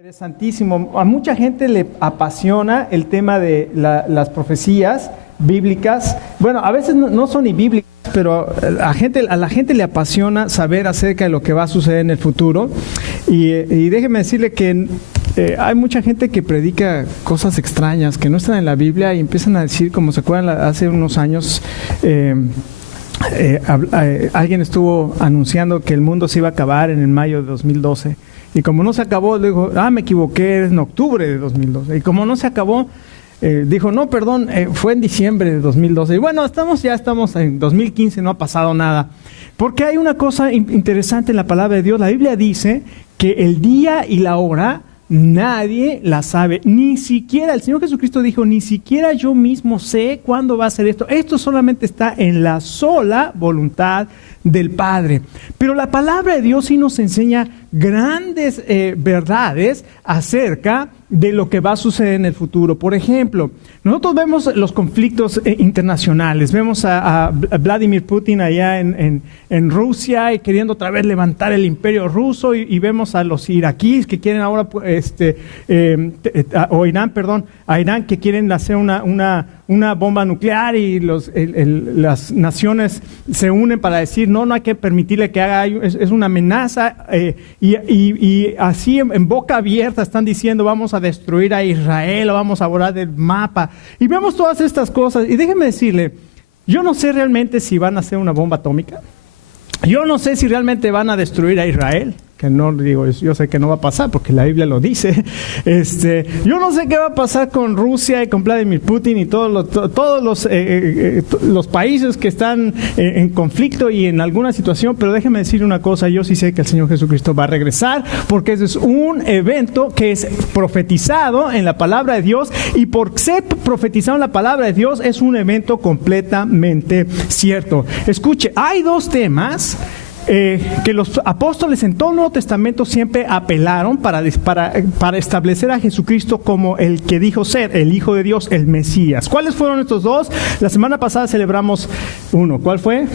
Interesantísimo. A mucha gente le apasiona el tema de las profecías bíblicas. Bueno, a veces no son ni bíblicas, pero a la gente le apasiona saber acerca de lo que va a suceder en el futuro. Y déjeme decirle que hay mucha gente que predica cosas extrañas que no están en la Biblia y empiezan a decir, como se acuerdan hace unos años, alguien estuvo anunciando que el mundo se iba a acabar en mayo de 2012. Y como no se acabó, dijo, me equivoqué, es en octubre de 2012. Y como no se acabó, dijo, no, perdón, fue en diciembre de 2012. Y bueno, ya estamos en 2015, no ha pasado nada. Porque hay una cosa interesante en la palabra de Dios. La Biblia dice que el día y la hora nadie la sabe, ni siquiera el Señor Jesucristo dijo, ni siquiera yo mismo sé cuándo va a ser esto. Esto solamente está en la sola voluntad del Padre. Pero la palabra de Dios sí nos enseña grandes verdades acerca de lo que va a suceder en el futuro. Por ejemplo, nosotros vemos los conflictos internacionales, vemos a Vladimir Putin allá en Rusia y queriendo otra vez levantar el imperio ruso, y vemos a los iraquíes que quieren ahora, a Irán que quieren hacer una bomba nuclear, y las naciones se unen para decir no hay que permitirle que haga, es una amenaza, y así en boca abierta están diciendo vamos a destruir a Israel o vamos a borrar del mapa, y vemos todas estas cosas. Y déjeme decirle, yo no sé realmente si van a hacer una bomba atómica, yo no sé si realmente van a destruir a Israel, que no digo, yo sé que no va a pasar porque la Biblia lo dice. Yo no sé qué va a pasar con Rusia y con Vladimir Putin y todos los países que están en conflicto y en alguna situación, pero déjeme decir una cosa, yo sí sé que el Señor Jesucristo va a regresar, porque ese es un evento que es profetizado en la palabra de Dios, y por ser profetizado en la palabra de Dios es un evento completamente cierto. Escuche, hay dos temas que los apóstoles en todo el Nuevo Testamento siempre apelaron para establecer a Jesucristo como el que dijo ser, el Hijo de Dios, el Mesías. ¿Cuáles fueron estos dos? La semana pasada celebramos uno. ¿Cuál fue?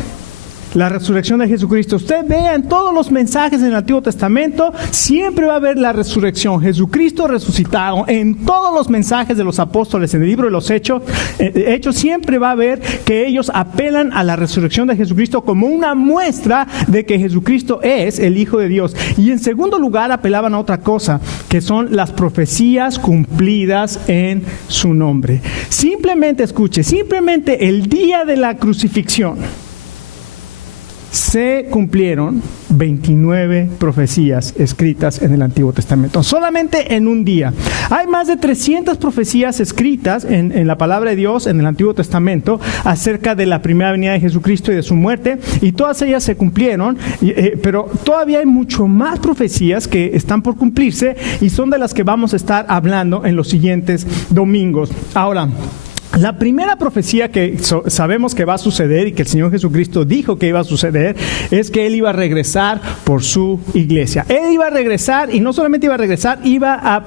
La resurrección de Jesucristo. Usted vea en todos los mensajes en el Antiguo Testamento, siempre va a haber la resurrección. Jesucristo resucitado. En todos los mensajes de los apóstoles, en el libro de los Hechos, siempre va a ver que ellos apelan a la resurrección de Jesucristo como una muestra de que Jesucristo es el Hijo de Dios. Y en segundo lugar, apelaban a otra cosa, que son las profecías cumplidas en su nombre. Simplemente, escuche, simplemente el día de la crucifixión se cumplieron 29 profecías escritas en el Antiguo Testamento, solamente en un día. Hay más de 300 profecías escritas en la palabra de Dios en el Antiguo Testamento acerca de la primera venida de Jesucristo y de su muerte, y todas ellas se cumplieron, pero todavía hay mucho más profecías que están por cumplirse, y son de las que vamos a estar hablando en los siguientes domingos. Ahora, la primera profecía que sabemos que va a suceder y que el Señor Jesucristo dijo que iba a suceder es que Él iba a regresar por su iglesia. Él iba a regresar, y no solamente iba a regresar, iba a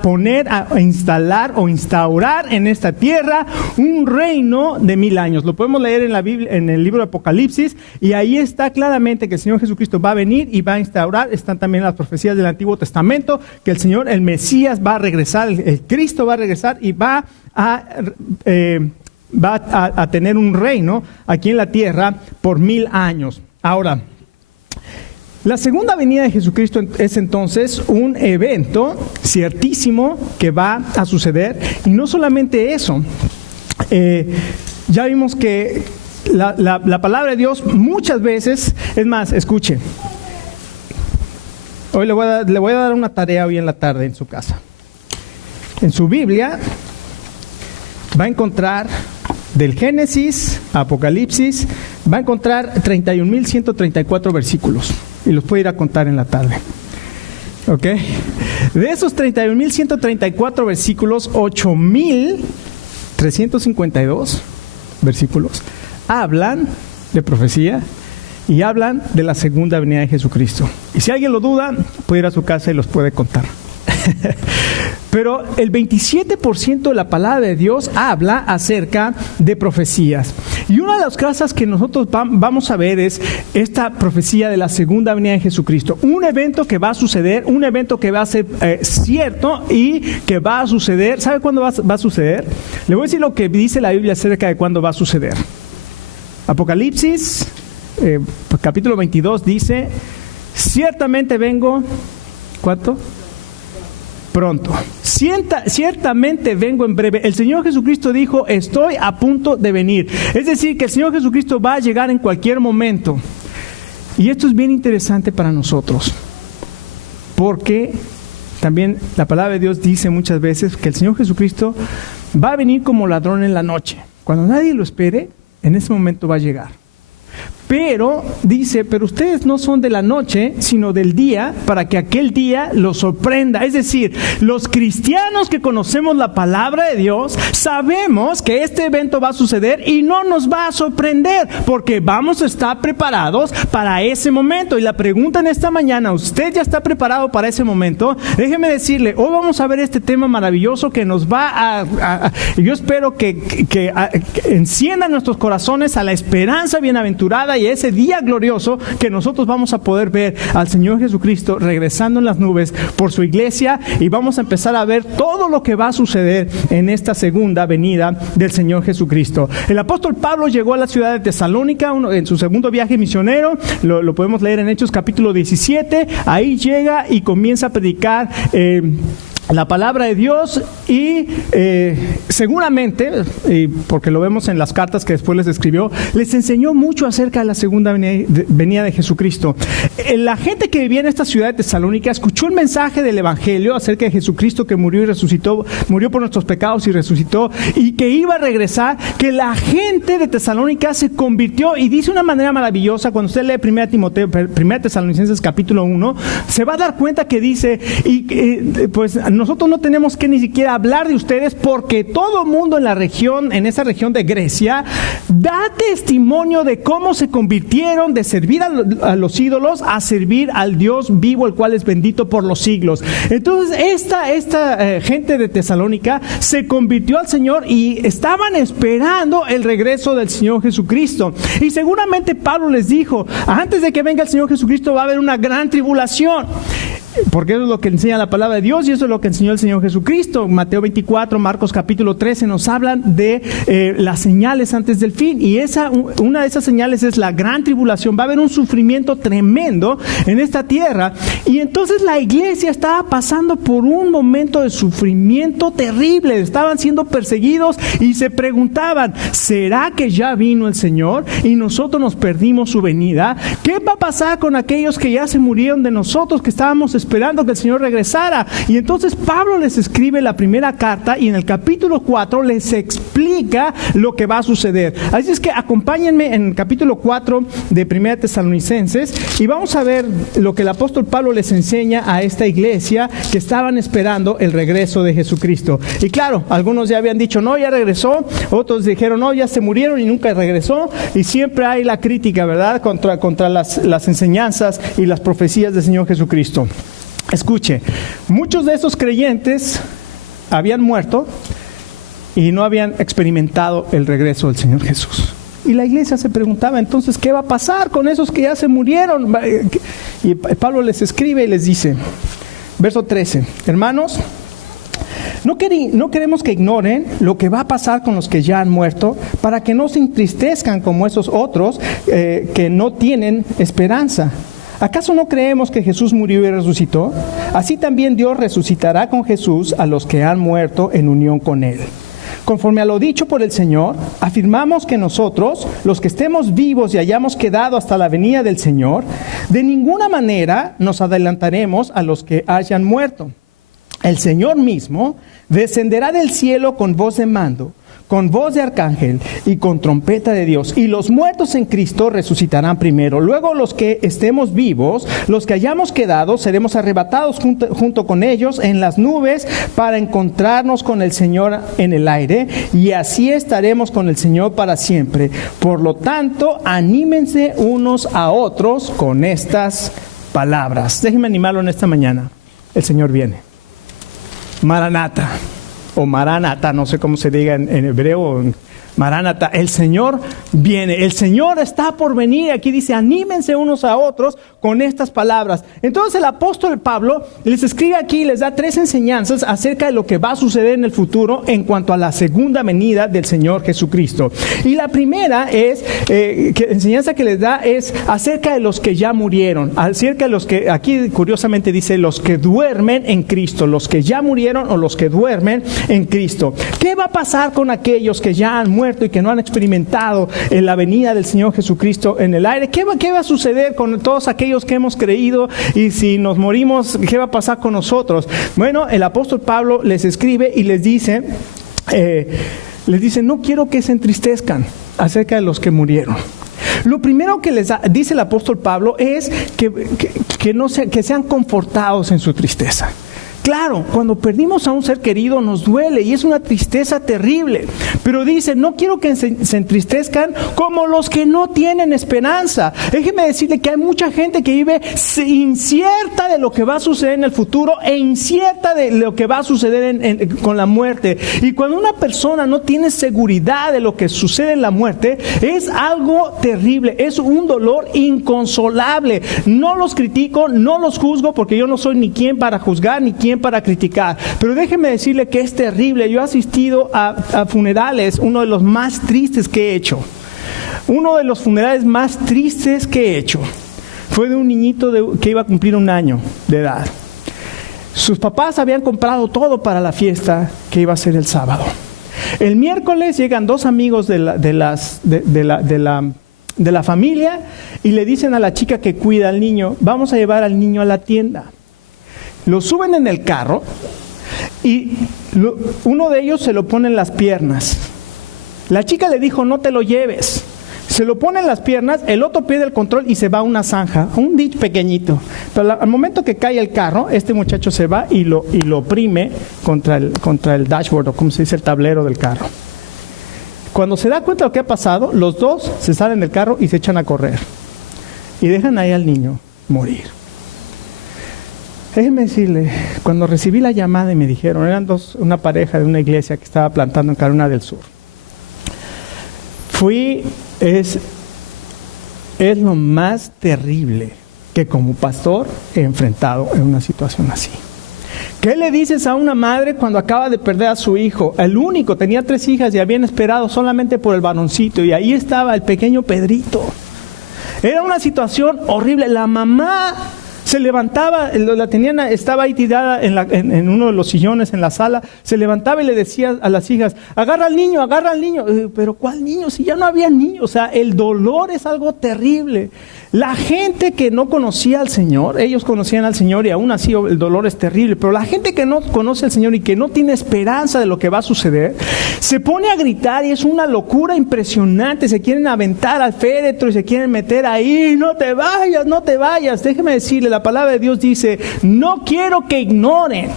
instalar o instaurar en esta tierra un reino de 1000 años. Lo podemos leer en la Biblia, en el libro de Apocalipsis, y ahí está claramente que el Señor Jesucristo va a venir y va a instaurar. Están también las profecías del Antiguo Testamento, que el Señor, el Mesías, va a regresar, el Cristo va a regresar y va a tener un reino aquí en la tierra por 1000 años. Ahora, la segunda venida de Jesucristo es entonces un evento ciertísimo que va a suceder, y no solamente eso, ya vimos que la palabra de Dios muchas veces, es más, escuche, hoy le voy a dar una tarea hoy en la tarde en su casa. En su Biblia va a encontrar del Génesis a Apocalipsis, va a encontrar 31,134 versículos, y los puede ir a contar en la tarde. ¿Ok? De esos 31,134 versículos, 8,352 versículos hablan de profecía y hablan de la segunda venida de Jesucristo. Y si alguien lo duda, puede ir a su casa y los puede contar. Pero el 27% de la palabra de Dios habla acerca de profecías. Y una de las cosas que nosotros vamos a ver es esta profecía de la segunda venida de Jesucristo. Un evento que va a suceder, un evento que va a ser cierto y que va a suceder. ¿Sabe cuándo va a suceder? Le voy a decir lo que dice la Biblia acerca de cuándo va a suceder. Apocalipsis, capítulo 22 dice, ciertamente vengo, ¿cuánto? Pronto. Ciertamente vengo en breve. El Señor Jesucristo dijo, estoy a punto de venir. Es decir, que el Señor Jesucristo va a llegar en cualquier momento. Y esto es bien interesante para nosotros, porque también la palabra de Dios dice muchas veces que el Señor Jesucristo va a venir como ladrón en la noche. Cuando nadie lo espere, en ese momento va a llegar. Pero dice, pero ustedes no son de la noche, sino del día, para que aquel día los sorprenda. Es decir, los cristianos que conocemos la palabra de Dios, sabemos que este evento va a suceder y no nos va a sorprender, porque vamos a estar preparados para ese momento. Y la pregunta en esta mañana, ¿usted ya está preparado para ese momento? Déjeme decirle, hoy vamos a ver este tema maravilloso que nos va yo espero que encienda nuestros corazones a la esperanza bienaventurada y ese día glorioso que nosotros vamos a poder ver al Señor Jesucristo regresando en las nubes por su iglesia, y vamos a empezar a ver todo lo que va a suceder en esta segunda venida del Señor Jesucristo. El apóstol Pablo llegó a la ciudad de Tesalónica en su segundo viaje misionero, lo podemos leer en Hechos capítulo 17, ahí llega y comienza a predicar la palabra de Dios y seguramente, porque lo vemos en las cartas que después les escribió, les enseñó mucho acerca de la segunda venida de Jesucristo. La gente que vivía en esta ciudad de Tesalónica escuchó el mensaje del Evangelio acerca de Jesucristo que murió y resucitó, murió por nuestros pecados y resucitó, y que iba a regresar, que la gente de Tesalónica se convirtió, y dice una manera maravillosa, cuando usted lee 1 Tesalonicenses capítulo 1, se va a dar cuenta que dice, pues nosotros no tenemos que ni siquiera hablar de ustedes, porque todo mundo en la región, en esa región de Grecia, da testimonio de cómo se convirtieron de servir a los ídolos a servir al Dios vivo, el cual es bendito por los siglos. Entonces esta gente de Tesalónica se convirtió al Señor y estaban esperando el regreso del Señor Jesucristo. Y seguramente Pablo les dijo, antes de que venga el Señor Jesucristo va a haber una gran tribulación. Porque eso es lo que enseña la palabra de Dios y eso es lo que enseñó el Señor Jesucristo. Mateo 24, Marcos capítulo 13 nos hablan de las señales antes del fin, y una de esas señales es la gran tribulación. Va a haber un sufrimiento tremendo en esta tierra, y entonces la iglesia estaba pasando por un momento de sufrimiento terrible. Estaban siendo perseguidos y se preguntaban, ¿será que ya vino el Señor y nosotros nos perdimos su venida? ¿Qué va a pasar con aquellos que ya se murieron de nosotros, que estábamos esperando que el Señor regresara? Y entonces Pablo les escribe la primera carta y en el capítulo 4 les explica lo que va a suceder. Así es que acompáñenme en el capítulo 4 de 1 Tesalonicenses y vamos a ver lo que el apóstol Pablo les enseña a esta iglesia que estaban esperando el regreso de Jesucristo. Y claro, algunos ya habían dicho, no, ya regresó, otros dijeron, no, ya se murieron y nunca regresó, y siempre hay la crítica, ¿verdad?, contra las enseñanzas y las profecías del Señor Jesucristo. Escuche, muchos de esos creyentes habían muerto y no habían experimentado el regreso del Señor Jesús. Y la iglesia se preguntaba, entonces, ¿qué va a pasar con esos que ya se murieron? Y Pablo les escribe y les dice, verso 13, hermanos, no queremos que ignoren lo que va a pasar con los que ya han muerto, para que no se entristezcan como esos otros que no tienen esperanza. ¿Acaso no creemos que Jesús murió y resucitó? Así también Dios resucitará con Jesús a los que han muerto en unión con Él. Conforme a lo dicho por el Señor, afirmamos que nosotros, los que estemos vivos y hayamos quedado hasta la venida del Señor, de ninguna manera nos adelantaremos a los que hayan muerto. El Señor mismo descenderá del cielo con voz de mando, con voz de arcángel y con trompeta de Dios, y los muertos en Cristo resucitarán primero. Luego los que estemos vivos, los que hayamos quedado, seremos arrebatados junto con ellos en las nubes para encontrarnos con el Señor en el aire, y así estaremos con el Señor para siempre. Por lo tanto, anímense unos a otros con estas palabras. Déjenme animarlo en esta mañana. El Señor viene. Maranata, o Maranata, no sé cómo se diga en hebreo o en Maranata, el Señor viene, el Señor está por venir. Aquí dice, anímense unos a otros con estas palabras. Entonces el apóstol Pablo les escribe aquí, les da 3 enseñanzas acerca de lo que va a suceder en el futuro en cuanto a la segunda venida del Señor Jesucristo. Y la primera es, enseñanza que les da es acerca de los que ya murieron, acerca de los que, aquí curiosamente dice, los que duermen en Cristo, los que ya murieron o los que duermen en Cristo. ¿Qué va a pasar con aquellos que ya han muerto y que no han experimentado en la venida del Señor Jesucristo en el aire? ¿Qué va a suceder con todos aquellos que hemos creído? Y si nos morimos, ¿qué va a pasar con nosotros? Bueno, el apóstol Pablo les escribe y les dice, no quiero que se entristezcan acerca de los que murieron. Lo primero que les dice el apóstol Pablo es que sean confortados en su tristeza. Claro, cuando perdimos a un ser querido nos duele y es una tristeza terrible. Pero dice, no quiero que se entristezcan como los que no tienen esperanza. Déjeme decirle que hay mucha gente que vive incierta de lo que va a suceder en el futuro e incierta de lo que va a suceder con la muerte. Y cuando una persona no tiene seguridad de lo que sucede en la muerte, es algo terrible, es un dolor inconsolable. No los critico, no los juzgo, porque yo no soy ni quien para juzgar ni quien para criticar, pero déjeme decirle que es terrible. Yo he asistido a funerales, uno de los más tristes que he hecho. Uno de los funerales más tristes que he hecho fue de un niñito que iba a cumplir 1 año de edad. Sus papás habían comprado todo para la fiesta que iba a ser el sábado. El miércoles llegan 2 amigos de la familia y le dicen a la chica que cuida al niño, vamos a llevar al niño a la tienda. Lo suben en el carro y uno de ellos se lo pone en las piernas. La chica le dijo, no te lo lleves. Se lo pone en las piernas, el otro pierde el control y se va a una zanja, a un ditch pequeñito. Pero al momento que cae el carro, este muchacho se va y lo oprime contra el dashboard, o como se dice, el tablero del carro. Cuando se da cuenta de lo que ha pasado, los dos se salen del carro y se echan a correr. Y dejan ahí al niño morir. Déjeme decirle, cuando recibí la llamada y me dijeron, eran una pareja de una iglesia que estaba plantando en Carolina del Sur. Es lo más terrible que como pastor he enfrentado en una situación así. ¿Qué le dices a una madre cuando acaba de perder a su hijo? El único, tenía 3 hijas y habían esperado solamente por el varoncito, y ahí estaba el pequeño Pedrito. Era una situación horrible. La mamá se levantaba, estaba ahí tirada en uno de los sillones en la sala, se levantaba y le decía a las hijas, agarra al niño, pero ¿cuál niño? Si ya no había niño. O sea, el dolor es algo terrible. La gente que no conocía al Señor, ellos conocían al Señor y aún así el dolor es terrible, pero la gente que no conoce al Señor y que no tiene esperanza de lo que va a suceder, se pone a gritar y es una locura impresionante. Se quieren aventar al féretro y se quieren meter ahí, no te vayas, no te vayas. Déjeme decirle, la palabra de Dios dice, no quiero que ignoren,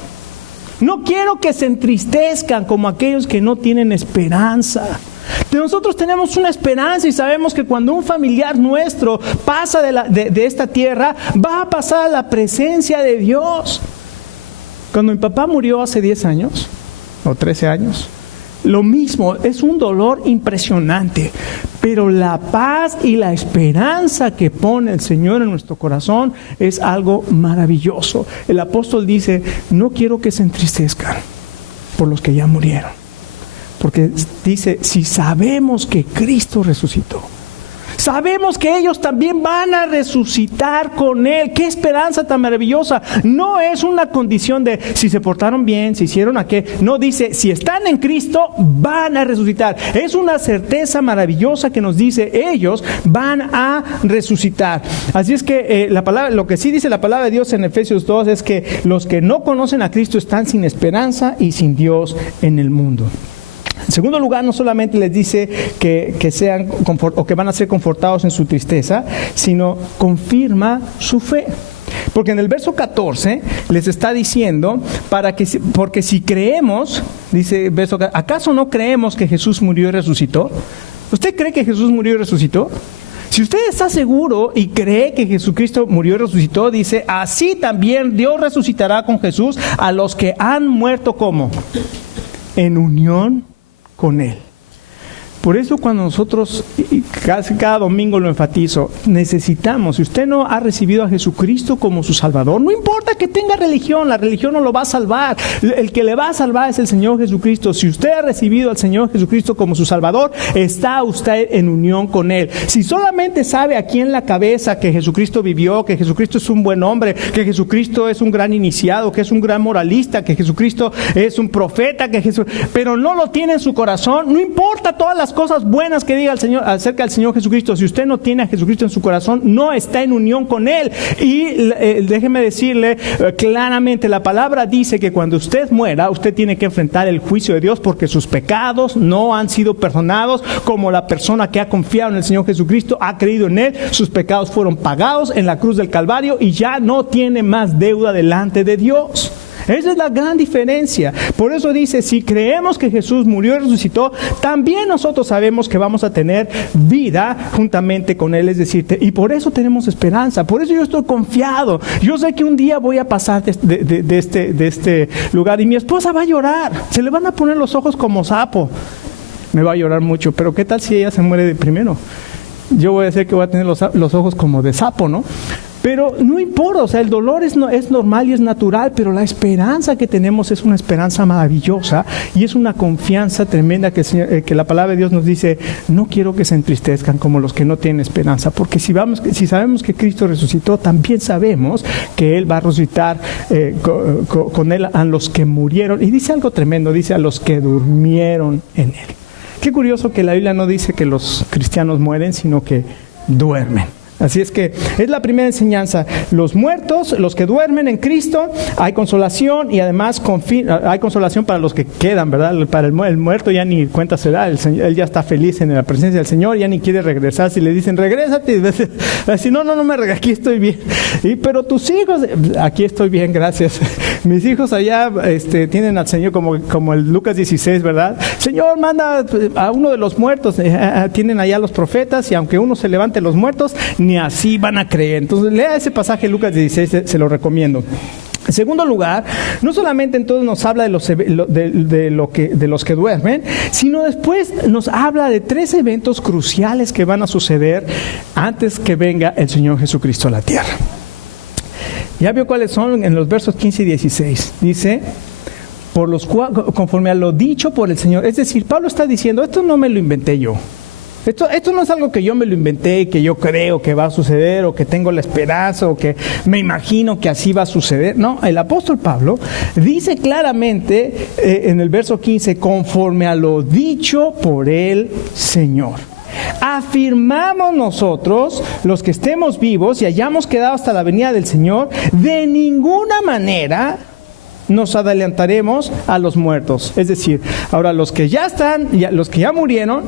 no quiero que se entristezcan como aquellos que no tienen esperanza. Nosotros tenemos una esperanza y sabemos que cuando un familiar nuestro pasa de esta tierra, va a pasar a la presencia de Dios. Cuando mi papá murió hace 10 años o 13 años, lo mismo, es un dolor impresionante, pero la paz y la esperanza que pone el Señor en nuestro corazón es algo maravilloso. El apóstol dice, no quiero que se entristezcan por los que ya murieron. Porque dice, si sabemos que Cristo resucitó, sabemos que ellos también van a resucitar con Él. ¡Qué esperanza tan maravillosa! No es una condición de si se portaron bien, si hicieron aquello. No, dice, si están en Cristo, van a resucitar. Es una certeza maravillosa que nos dice, ellos van a resucitar. Así es que lo que sí dice la palabra de Dios en Efesios 2 es que los que no conocen a Cristo están sin esperanza y sin Dios en el mundo. En segundo lugar, no solamente les dice que sean o que van a ser confortados en su tristeza, sino confirma su fe. Porque en el verso 14 les está diciendo, porque si creemos, dice verso, ¿acaso no creemos que Jesús murió y resucitó? ¿Usted cree que Jesús murió y resucitó? Si usted está seguro y cree que Jesucristo murió y resucitó, dice, así también Dios resucitará con Jesús a los que han muerto, ¿cómo? En unión con Él. Por eso cuando nosotros, y casi cada domingo lo enfatizo, necesitamos, si usted no ha recibido a Jesucristo como su Salvador, no importa que tenga religión, la religión no lo va a salvar. El que le va a salvar es el Señor Jesucristo. Si usted ha recibido al Señor Jesucristo como su Salvador, está usted en unión con Él. Si solamente sabe aquí en la cabeza que Jesucristo vivió, que Jesucristo es un buen hombre, que Jesucristo es un gran iniciado, que es un gran moralista, que Jesucristo es un profeta, pero no lo tiene en su corazón, no importa todas las cosas buenas que diga el Señor acerca del Señor Jesucristo, si usted no tiene a Jesucristo en su corazón, no está en unión con Él. Y déjeme decirle claramente, la palabra dice que cuando usted muera, usted tiene que enfrentar el juicio de Dios porque sus pecados no han sido perdonados. Como la persona que ha confiado en el Señor Jesucristo, ha creído en Él, sus pecados fueron pagados en la cruz del Calvario y ya no tiene más deuda delante de Dios. Esa es la gran diferencia. Por eso dice, si creemos que Jesús murió y resucitó, también nosotros sabemos que vamos a tener vida juntamente con Él. Es decir, y por eso tenemos esperanza. Por eso yo estoy confiado. Yo sé que un día voy a pasar de este lugar y mi esposa va a llorar. Se le van a poner los ojos como sapo. Me va a llorar mucho. Pero ¿qué tal si ella se muere de primero? Yo voy a decir que voy a tener los ojos como de sapo, ¿no? Pero no importa, o sea, el dolor es normal y es natural, pero la esperanza que tenemos es una esperanza maravillosa y es una confianza tremenda que la palabra de Dios nos dice, no quiero que se entristezcan como los que no tienen esperanza, porque si sabemos que Cristo resucitó, también sabemos que Él va a resucitar con Él a los que murieron. Y dice algo tremendo, dice a los que durmieron en Él. Qué curioso que la Biblia no dice que los cristianos mueren, sino que duermen. Así es que es la primera enseñanza. Los muertos, los que duermen en Cristo, hay consolación y además hay consolación para los que quedan, ¿verdad? Para el muerto ya ni cuenta se da. Él ya está feliz en la presencia del Señor, ya ni quiere regresar. Si le dicen, regrésate, si no me regreso, aquí estoy bien. Pero tus hijos, aquí estoy bien, gracias. Mis hijos allá tienen al Señor como el Lucas 16, ¿verdad? Señor, manda a uno de los muertos. Tienen allá los profetas y aunque uno se levante los muertos, ni así van a creer. Entonces lea ese pasaje Lucas 16, se lo recomiendo. En segundo lugar, no solamente entonces nos habla de los que duermen, sino después nos habla de 3 eventos cruciales que van a suceder antes que venga el Señor Jesucristo a la tierra. Ya vio cuáles son en los versos 15 y 16. Dice, conforme a lo dicho por el Señor. Es decir, Pablo está diciendo, esto no me lo inventé yo. Esto no es algo que yo me lo inventé, que yo creo que va a suceder, o que tengo la esperanza, o que me imagino que así va a suceder. No, el apóstol Pablo dice claramente en el verso 15, conforme a lo dicho por el Señor. Afirmamos nosotros, los que estemos vivos y hayamos quedado hasta la venida del Señor, de ninguna manera nos adelantaremos a los muertos. Es decir, ahora los que ya están, los que ya murieron,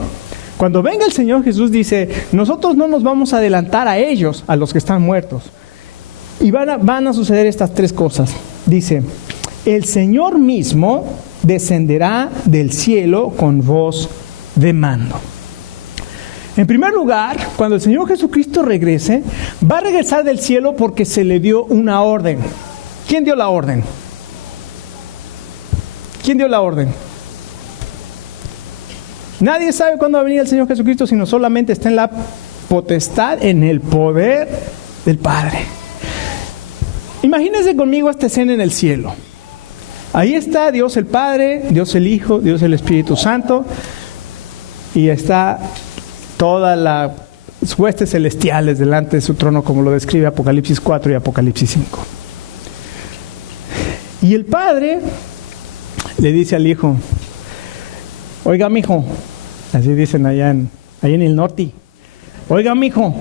cuando venga el Señor Jesús dice, nosotros no nos vamos a adelantar a ellos, a los que están muertos. Y van a suceder estas 3 cosas. Dice, el Señor mismo descenderá del cielo con voz de mando. En primer lugar, cuando el Señor Jesucristo regrese, va a regresar del cielo porque se le dio una orden. ¿Quién dio la orden? ¿Quién dio la orden? Nadie sabe cuándo va a venir el Señor Jesucristo, sino solamente está en la potestad, en el poder del Padre. Imagínense conmigo esta escena en el cielo. Ahí está Dios el Padre, Dios el Hijo, Dios el Espíritu Santo, y está todas las huestes celestiales delante de su trono, como lo describe Apocalipsis 4 y Apocalipsis 5. Y el Padre le dice al Hijo, oiga, mijo, así dicen allá en el norte, oiga, mijo,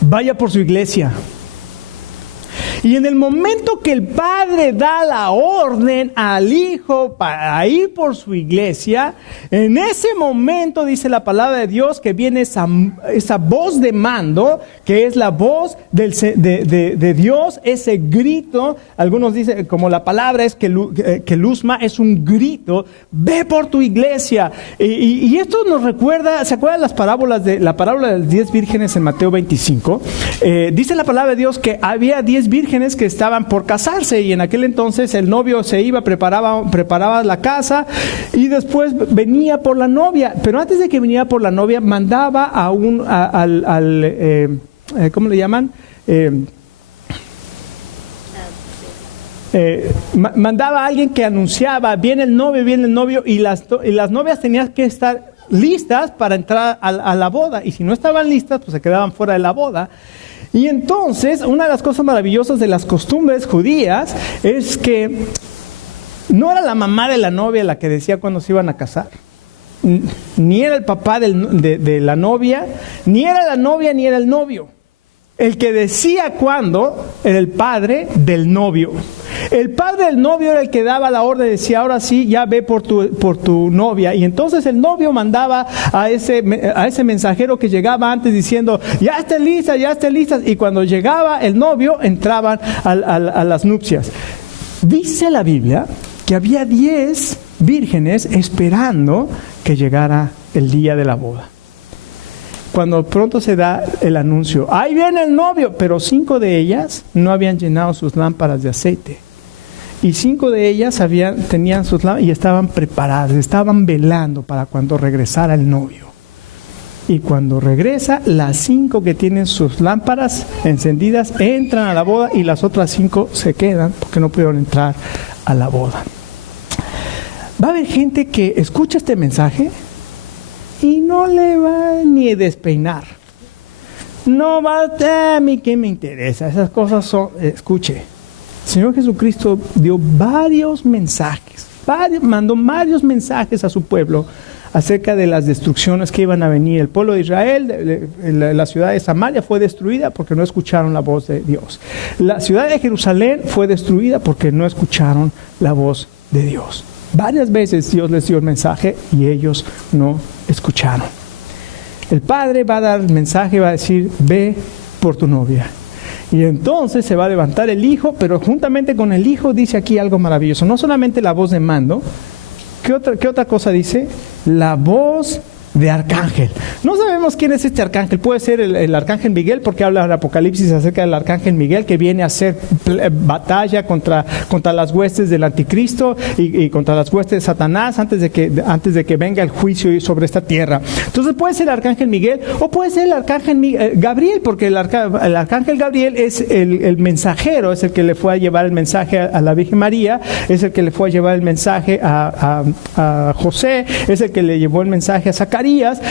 vaya por su iglesia Y en el momento que el Padre da la orden al Hijo para ir por su iglesia, en ese momento dice la palabra de Dios que viene esa voz de mando, que es la voz de Dios, ese grito. Algunos dicen, como la palabra es que luzma, es un grito: ve por tu iglesia. Y esto nos recuerda, ¿se acuerdan la parábola de las 10 vírgenes en Mateo 25? Dice la palabra de Dios que había 10 vírgenes que estaban por casarse, y en aquel entonces el novio se iba, preparaba la casa y después venía por la novia. Pero antes de que viniera por la novia, mandaba ¿cómo le llaman? Mandaba a alguien que anunciaba: viene el novio, y las novias tenían que estar listas para entrar a la boda, y si no estaban listas, pues se quedaban fuera de la boda. Y entonces, una de las cosas maravillosas de las costumbres judías es que no era la mamá de la novia la que decía cuándo se iban a casar, ni era el papá de la novia, ni era la novia, ni era el novio. El que decía cuándo era el padre del novio. El padre del novio era el que daba la orden, decía: ahora sí, ya ve por tu novia. Y entonces el novio mandaba a ese mensajero que llegaba antes diciendo: ya estén listas, ya estén listas. Y cuando llegaba el novio, entraban a las nupcias. Dice la Biblia que había 10 vírgenes esperando que llegara el día de la boda. Cuando pronto se da el anuncio: ahí viene el novio, pero 5 de ellas no habían llenado sus lámparas de aceite. Y 5 de ellas tenían sus lámparas y estaban preparadas, estaban velando para cuando regresara el novio. Y cuando regresa, las 5 que tienen sus lámparas encendidas entran a la boda, y las otras 5 se quedan porque no pudieron entrar a la boda. Va a haber gente que escucha este mensaje y no le va ni a despeinar. No va a mí qué me interesa. Esas cosas son, escuche. El Señor Jesucristo dio varios mensajes, mandó varios mensajes a su pueblo acerca de las destrucciones que iban a venir. El pueblo de Israel, la ciudad de Samaria fue destruida porque no escucharon la voz de Dios. La ciudad de Jerusalén fue destruida porque no escucharon la voz de Dios. Varias veces Dios les dio el mensaje y ellos no escucharon. El padre va a dar el mensaje y va a decir: ve por tu novia. Y entonces se va a levantar el hijo, pero juntamente con el hijo dice aquí algo maravilloso. No solamente la voz de mando. ¿Qué otra cosa dice? La voz de arcángel. No sabemos quién es este arcángel. Puede ser el arcángel Miguel, porque habla en Apocalipsis acerca del arcángel Miguel, que viene a hacer batalla contra las huestes del anticristo y contra las huestes de Satanás antes de que venga el juicio sobre esta tierra. Entonces puede ser el arcángel Miguel, o puede ser el arcángel Gabriel, porque el arcángel Gabriel es el mensajero, es el que le fue a llevar el mensaje a la Virgen María, es el que le fue a llevar el mensaje a José, es el que le llevó el mensaje a Zacarías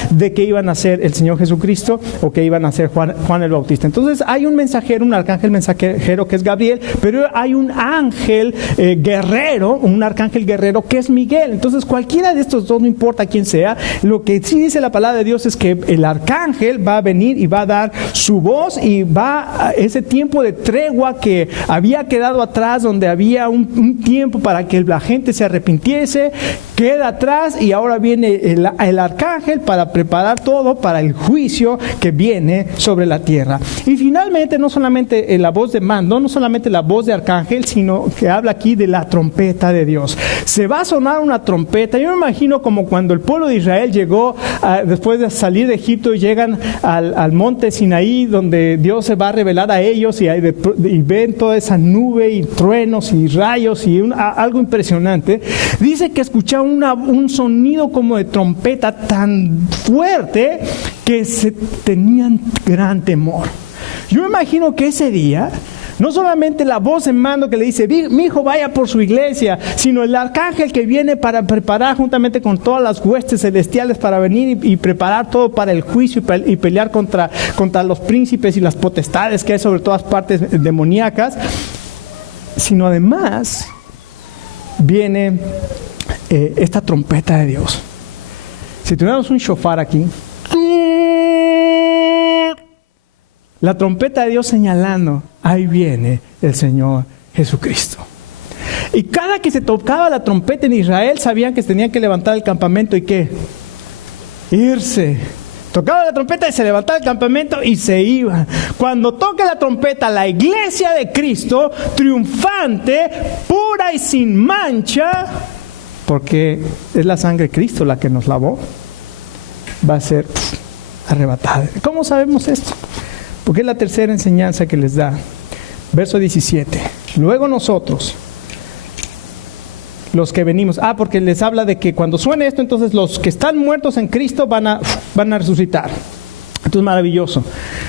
de que iban a ser el Señor Jesucristo, o que iban a ser Juan el Bautista. Entonces hay un mensajero, un arcángel mensajero, que es Gabriel, pero hay un ángel guerrero, un arcángel guerrero, que es Miguel. Entonces cualquiera de estos dos, no importa quién sea, lo que sí dice la palabra de Dios es que el arcángel va a venir y va a dar su voz, y va a ese tiempo de tregua que había quedado atrás, donde había un tiempo para que la gente se arrepintiese, queda atrás, y ahora viene el arcángel para preparar todo para el juicio que viene sobre la tierra. Y finalmente, no solamente la voz de mando, no solamente la voz de arcángel, sino que habla aquí de la trompeta de Dios. Se va a sonar una trompeta. Yo me imagino como cuando el pueblo de Israel llegó después de salir de Egipto, y llegan al monte Sinaí, donde Dios se va a revelar a ellos, y ven toda esa nube y truenos y rayos y algo impresionante. Dice que escucharon un sonido como de trompeta tan fuerte que tenían gran temor. Yo me imagino que ese día, no solamente la voz en mando que le dice: mi hijo vaya por su iglesia, sino el arcángel que viene para preparar juntamente con todas las huestes celestiales para venir y preparar todo para el juicio y pelear contra los príncipes y las potestades que hay sobre todas partes demoníacas, sino además viene esta trompeta de Dios. Si tuviéramos un shofar aquí, La trompeta de Dios señalando, ahí viene el Señor Jesucristo. Y cada que se tocaba la trompeta en Israel, sabían que tenían que levantar el campamento y ¿qué? Irse. Tocaba la trompeta y se levantaba el campamento y se iba. Cuando toque la trompeta, la iglesia de Cristo, triunfante, pura y sin mancha, porque es la sangre de Cristo la que nos lavó, va a ser arrebatada. ¿Cómo sabemos esto? Porque es la tercera enseñanza que les da. Verso 17. Luego nosotros, los que venimos, porque les habla de que cuando suene esto, entonces los que están muertos en Cristo van a resucitar. Esto es maravilloso,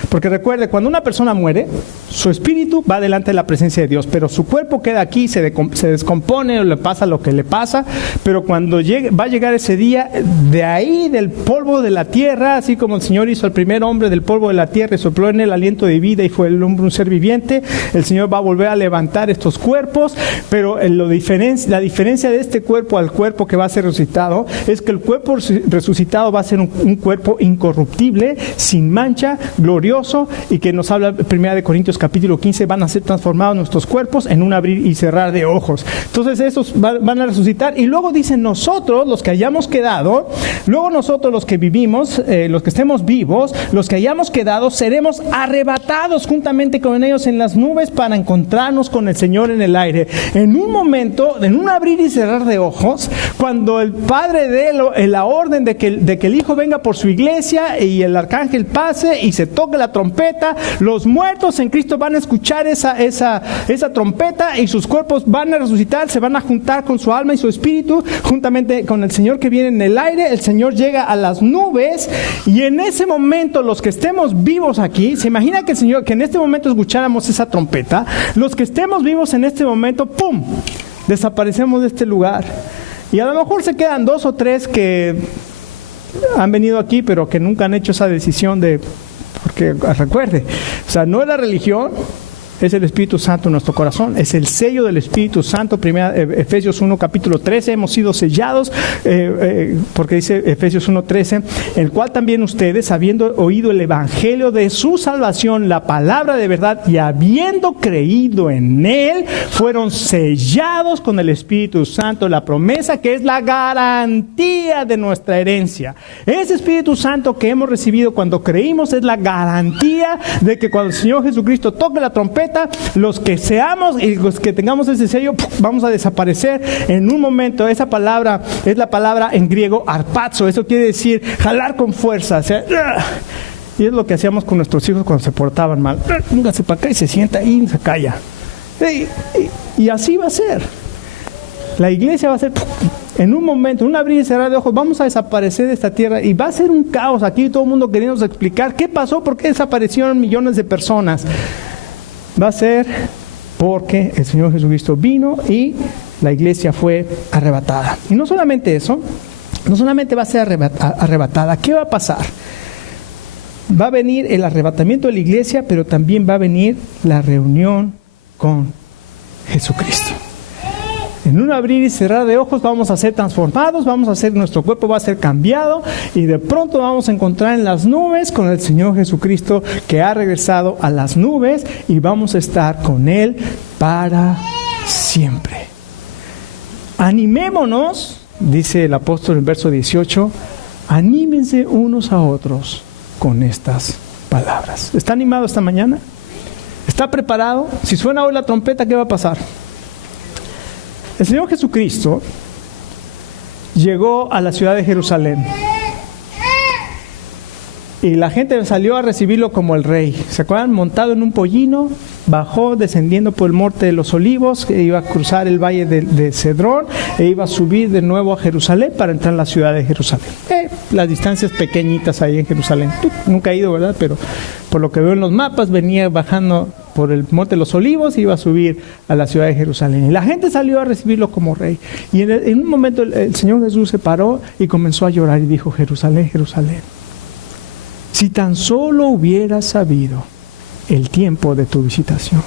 porque recuerde, cuando una persona muere, su espíritu va delante de la presencia de Dios, pero su cuerpo queda aquí, se descompone o le pasa lo que le pasa, pero cuando va a llegar ese día, de ahí, del polvo de la tierra, así como el Señor hizo al primer hombre del polvo de la tierra y sopló en él aliento de vida y fue el hombre un ser viviente, el Señor va a volver a levantar estos cuerpos, pero la diferencia de este cuerpo al cuerpo que va a ser resucitado, es que el cuerpo resucitado va a ser un cuerpo incorruptible, sin mancha, glorioso, y que nos habla 1 Corintios capítulo 15, van a ser transformados nuestros cuerpos en un abrir y cerrar de ojos. Entonces esos van a resucitar, y luego dicen nosotros, los que hayamos quedado, luego nosotros los que vivimos, los que estemos vivos, los que hayamos quedado, seremos arrebatados juntamente con ellos en las nubes para encontrarnos con el Señor en el aire. En un momento, en un abrir y cerrar de ojos, cuando el Padre dé la orden de que el Hijo venga por su iglesia y el arcángel pase y se toque la trompeta, los muertos en Cristo van a escuchar esa trompeta y sus cuerpos van a resucitar, se van a juntar con su alma y su espíritu juntamente con el Señor que viene en el aire. El Señor llega a las nubes y en ese momento los que estemos vivos aquí, se imagina que el Señor, que en este momento escucháramos esa trompeta, los que estemos vivos en este momento, ¡pum!, desaparecemos de este lugar. Y a lo mejor se quedan 2 o 3 que han venido aquí, pero que nunca han hecho esa decisión porque recuerde, o sea, no es la religión, es el Espíritu Santo en nuestro corazón, es el sello del Espíritu Santo. Efesios 1 capítulo 13, hemos sido sellados, porque dice Efesios 1:13, el cual también ustedes, habiendo oído el evangelio de su salvación, la palabra de verdad, y habiendo creído en él, fueron sellados con el Espíritu Santo, la promesa que es la garantía de nuestra herencia. Ese Espíritu Santo que hemos recibido cuando creímos es la garantía de que cuando el Señor Jesucristo toque la trompeta, los que seamos y los que tengamos ese sello, vamos a desaparecer en un momento. Esa palabra es la palabra en griego arpazo, eso quiere decir jalar con fuerza, o sea, y es lo que hacíamos con nuestros hijos cuando se portaban mal. Póngase para acá y se sienta ahí y se calla. Y así va a ser. La iglesia va a ser, en un momento, un abrir y cerrar de ojos, vamos a desaparecer de esta tierra y va a ser un caos aquí, todo el mundo queriendo explicar qué pasó, por qué desaparecieron millones de personas. Va a ser porque el Señor Jesucristo vino y la iglesia fue arrebatada. Y no solamente eso, no solamente va a ser arrebatada, ¿qué va a pasar? Va a venir el arrebatamiento de la iglesia, pero también va a venir la reunión con Jesucristo. En un abrir y cerrar de ojos vamos a ser transformados, nuestro cuerpo va a ser cambiado y de pronto vamos a encontrar en las nubes con el Señor Jesucristo que ha regresado a las nubes y vamos a estar con Él para siempre. Animémonos, dice el apóstol en verso 18, anímense unos a otros con estas palabras. ¿Está animado esta mañana? ¿Está preparado? Si suena hoy la trompeta, ¿qué va a pasar? El Señor Jesucristo llegó a la ciudad de Jerusalén y la gente salió a recibirlo como el rey. ¿Se acuerdan? Montado en un pollino, bajó descendiendo por el monte de los Olivos, que iba a cruzar el valle de Cedrón e iba a subir de nuevo a Jerusalén para entrar en la ciudad de Jerusalén. Las distancias pequeñitas ahí en Jerusalén. Nunca he ido, ¿verdad? Pero por lo que veo en los mapas, venía bajando por el monte de los Olivos y iba a subir a la ciudad de Jerusalén. Y la gente salió a recibirlo como rey. Y en un momento el Señor Jesús se paró y comenzó a llorar y dijo, Jerusalén, Jerusalén, si tan solo hubieras sabido el tiempo de tu visitación,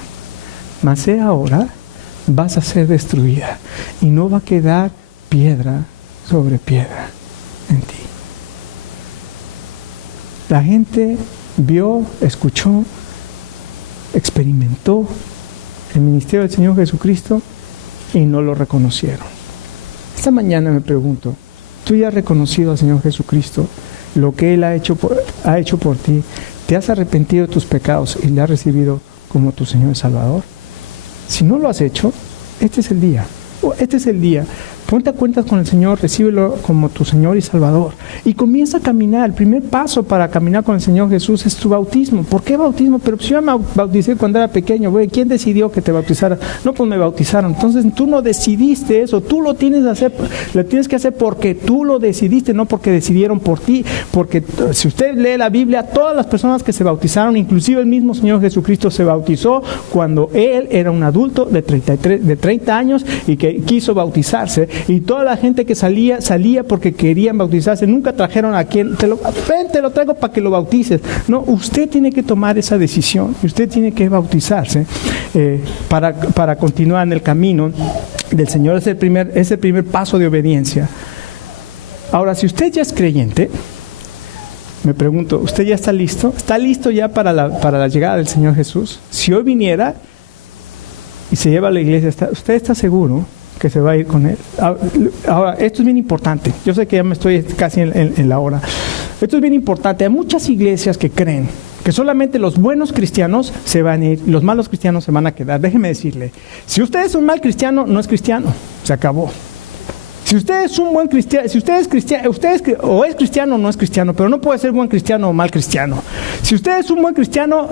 mas ahora vas a ser destruida y no va a quedar piedra sobre piedra en ti. La gente vio, escuchó experimentó el ministerio del Señor Jesucristo y no lo reconocieron. Esta mañana me pregunto, ¿tú ya has reconocido al Señor Jesucristo, lo que Él ha hecho por ti? ¿Te has arrepentido de tus pecados y le has recibido como tu Señor y Salvador? Si no lo has hecho, este es el día. Este es el día. Ponte a cuentas con el Señor, recíbelo como tu Señor y Salvador. Y comienza a caminar. El primer paso para caminar con el Señor Jesús es tu bautismo. ¿Por qué bautismo? Pero si yo me bauticé cuando era pequeño, güey, ¿quién decidió que te bautizara? No, pues me bautizaron. Entonces tú no decidiste eso. Tú lo tienes que hacer porque tú lo decidiste, no porque decidieron por ti. Porque si usted lee la Biblia, todas las personas que se bautizaron, inclusive el mismo Señor Jesucristo se bautizó cuando Él era un adulto de 30 años y que quiso bautizarse. Y toda la gente que salía porque querían bautizarse. Nunca trajeron a quien, te lo traigo para que lo bautices. No, usted tiene que tomar esa decisión. Y usted tiene que bautizarse para continuar en el camino del Señor. Es el primer paso de obediencia. Ahora, si usted ya es creyente, me pregunto, ¿usted ya está listo? ¿Está listo ya para la llegada del Señor Jesús? Si hoy viniera y se lleva a la iglesia, ¿usted está seguro que se va a ir con Él? Ahora, esto es bien importante. Yo sé que ya me estoy casi en la hora. Esto es bien importante. Hay muchas iglesias que creen que solamente los buenos cristianos se van a ir, los malos cristianos se van a quedar. Déjeme decirle, si usted es un mal cristiano, no es cristiano. Se acabó. Si usted es un buen cristiano, si usted es cristiano, o es cristiano o no es cristiano, pero no puede ser buen cristiano o mal cristiano. Si usted es un buen cristiano,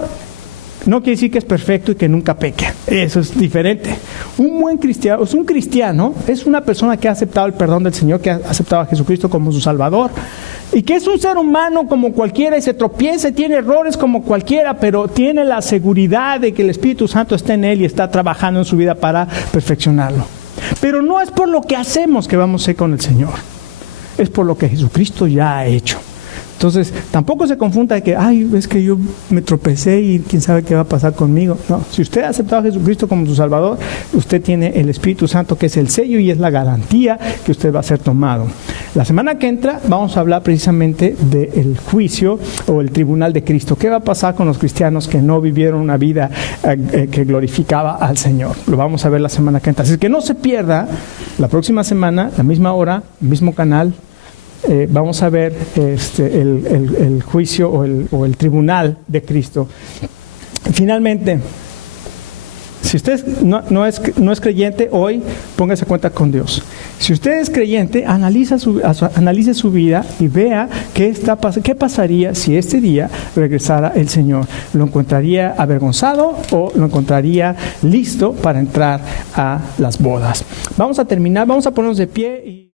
no quiere decir que es perfecto y que nunca peque. Eso es diferente. Un buen cristiano, es una persona que ha aceptado el perdón del Señor, que ha aceptado a Jesucristo como su Salvador. Y que es un ser humano como cualquiera y se tropieza y tiene errores como cualquiera, pero tiene la seguridad de que el Espíritu Santo está en él y está trabajando en su vida para perfeccionarlo. Pero no es por lo que hacemos que vamos a ir con el Señor. Es por lo que Jesucristo ya ha hecho. Entonces, tampoco se confunda de que, es que yo me tropecé y quién sabe qué va a pasar conmigo. No, si usted ha aceptado a Jesucristo como su Salvador, usted tiene el Espíritu Santo, que es el sello y es la garantía que usted va a ser tomado. La semana que entra vamos a hablar precisamente del juicio o el tribunal de Cristo. ¿Qué va a pasar con los cristianos que no vivieron una vida que glorificaba al Señor? Lo vamos a ver la semana que entra. Así que no se pierda la próxima semana, la misma hora, mismo canal. Vamos a ver el juicio o el tribunal de Cristo. Finalmente, si usted no es creyente, hoy póngase a cuenta con Dios. Si usted es creyente, analice su vida y vea qué pasaría si este día regresara el Señor. ¿Lo encontraría avergonzado o lo encontraría listo para entrar a las bodas? Vamos a terminar, vamos a ponernos de pie y